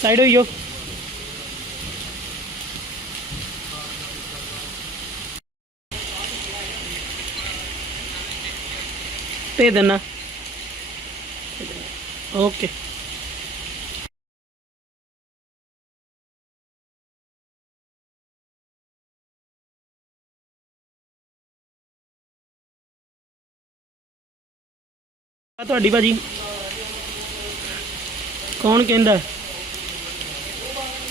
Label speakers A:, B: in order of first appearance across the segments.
A: Side ਹੋਈਓ ਤੇ ਦੇਣਾ okay ਤੁਹਾਡੀ ਭਾਜੀ ਕੌਣ ਕਹਿੰਦਾ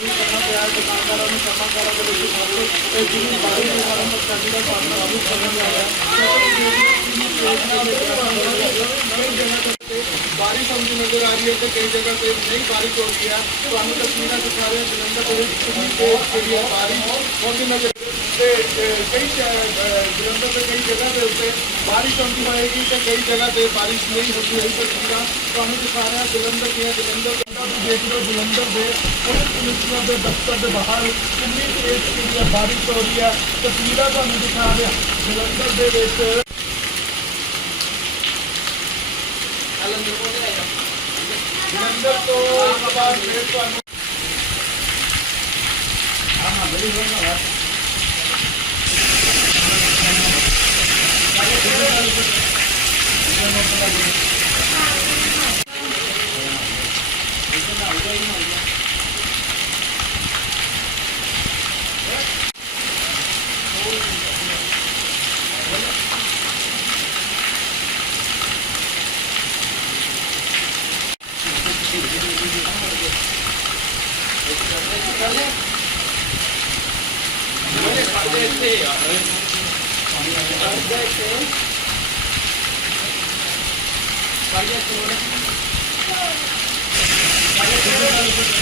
B: ਵੀ
C: ਕਰਨਾ ਪਿਆ ਦੁਕਾਨਦਾਰਾਂ ਨੂੰ ਕੰਮਕਾਰਾਂ ਦੇ ਵਿੱਚ ਫਸੇ ਤੇ ਜਿਹਨੂੰ ਬਾਹਰੀ
D: ਦੇ
C: ਕਾਰਨ ਪਰਚਾਈ ਦਾ
B: ਸਾਹਮਣਾ ਆਲੂ ਕਰਨਾ
C: ਪਿਆ
B: ਹੈ ਬਾਰਿਸ਼ ਆਉਂਦੀ ਨਜ਼ਰ ਆ ਰਹੀ ਹੈ ਤੇ ਕਈ ਜਗ੍ਹਾ ਤੇ ਨਹੀਂ ਬਾਰਿਸ਼ ਹੋ ਰਹੀ ਹੈ ਤੁਹਾਨੂੰ ਤਸਵੀਰਾਂ ਦਿਖਾ ਰਹੇ ਜਲੰਧਰ ਦੇ ਵਿੱਚ ਕਿੰਨੀ ਤੇਜ਼ ਜਿਹੜੀ ਹੈ ਬਾਰਿਸ਼ ਬਹੁਤ ਹੀ ਨਜ਼ਰ ਤੇ ਕਈ बारिश तो होती रहेगी तो कई जगह पे बारिश नहीं होती रही तो पूरा तो हमें दिखा रहे हैं जलंधर के जलंधर देख लो जलंधर पे पुलिस कमिश्नर के दफ्तर के बाहर किन्नी तेज के लिए बारिश हो रही है तस्वीर तो, तो हमें दिखा रहे जलंधर के रेट जलंधर तो इलाहाबाद रेट पर बड़ी
D: Gracias. Thank you.